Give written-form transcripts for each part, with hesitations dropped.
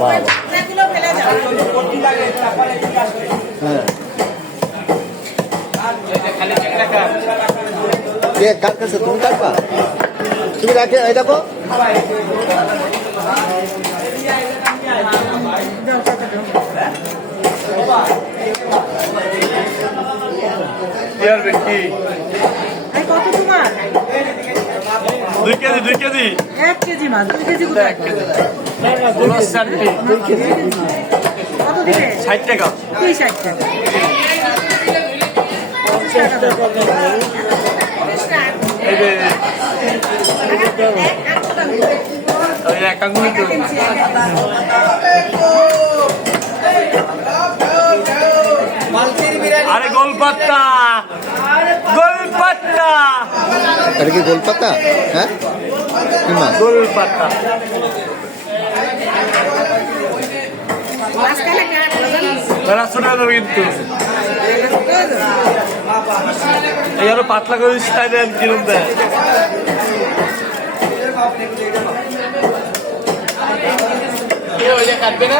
বাবা হ্যাঁ কে কার কাছে তুমি কাটবা তুমি রাখে এই দেখো কত তোমার 2 কেজি 1 কেজি মাছ 2 কেজি কোথায় কত দিবে 60 টাকা কি 60 টাকা এই যে ওই এক আঙ্গুল তো আরে গোলপাত্তা গোলপাত্তা এটা কি গোলপাতা হ্যাঁ কি মাছ গোলপাত্তা শোনা যাবে কিন্তু এই আরো পাতলা করে তাই দেন কিরম দেয় কাটবে না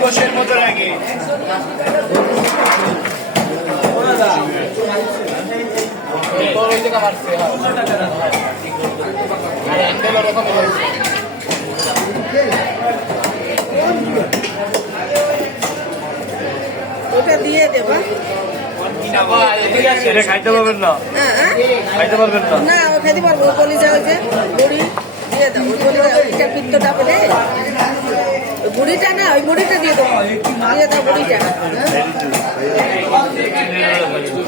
গোশের মতো লাগে ওটা দিয়ে দেবা খাইতে পারবেন না খাইতে পারবেন না না ও খেতে পারবো কলিজা হয়েছে বড়ি দিয়ে দাও ওই কলিজা পিত্তটা পেলে ওই বড়িটা না ওই বড়িটা দিয়ে দেবো দিয়ে দাও বড়িটা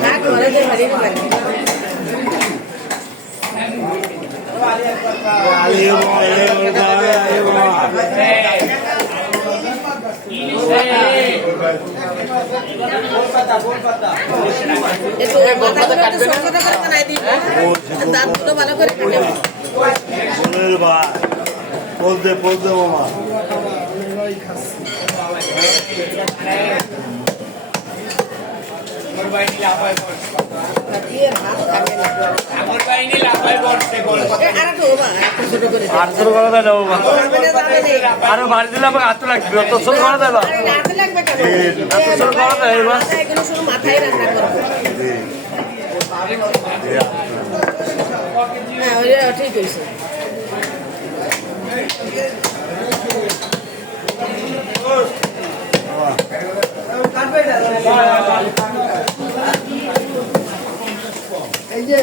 না ঘরে যে ভারী লাগে দাঁতগুলো ভালো করে বলতে বলতে মামা আরো বাড়ি দিলে আমাকে হাতে লাগবে অত ছোট করা যাবে মাথায় রান্না করবো ঠিক হয়েছে এই যে